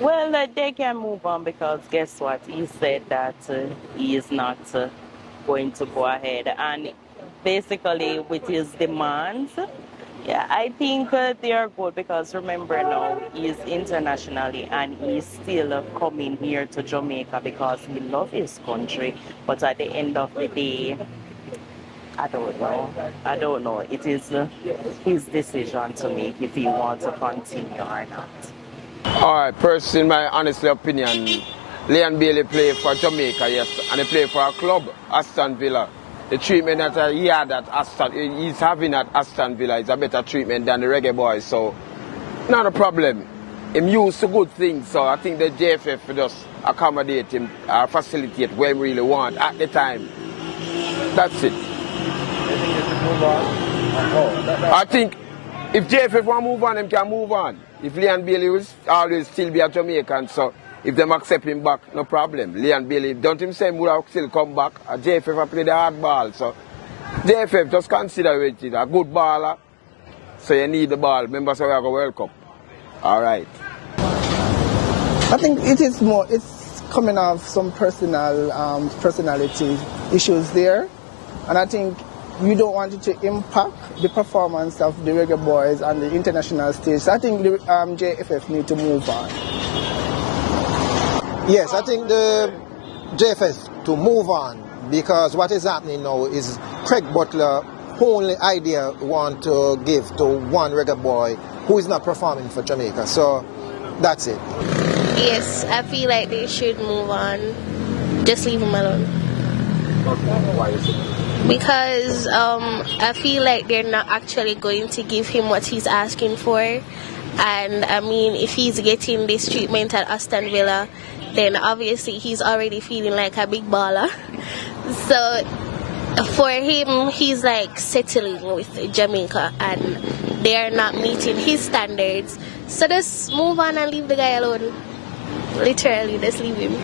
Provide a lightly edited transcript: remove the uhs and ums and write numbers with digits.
Well, they can move on because guess what? He said that he is not going to go ahead. And basically, with his demands, yeah, I think they are good because remember now, he's internationally and he's still coming here to Jamaica because he loves his country. But at the end of the day, I don't know. I don't know. It is his decision to make if he wants to continue or not. Alright, first in my honest opinion, Leon Bailey played for Jamaica, yes, and he played for a club, Aston Villa. The treatment that he had at he's having at Aston Villa is a better treatment than the Reggae Boyz, so not a problem. Him used to good things, so I think the JFF will just accommodate him, facilitate what he really want at the time. That's it. I think if JFF want to move on, him can move on. If Leon Bailey will always still be a Jamaican, so if them accept him back, no problem. Leon Bailey, don't him say he would have still come back. JFF have played the hard ball, so JFF just consider it a good baller. So you need the ball. Remember, so we have a World Cup. All right. I think it's coming off some personality issues there, and I think you don't want it to impact the performance of the Reggae Boyz on the international stage. So I think the JFF need to move on. Yes, I think the JFF to move on because what is happening now is Craig Butler only idea want to give to one reggae boy who is not performing for Jamaica. So that's it. Yes, I feel like they should move on. Just leave him alone. Why is it? Because I feel like they're not actually going to give him what he's asking for. And I mean, if he's getting this treatment at Aston Villa, then obviously he's already feeling like a big baller. So for him, he's like settling with Jamaica and they're not meeting his standards. So just move on and leave the guy alone. Literally, just leave him.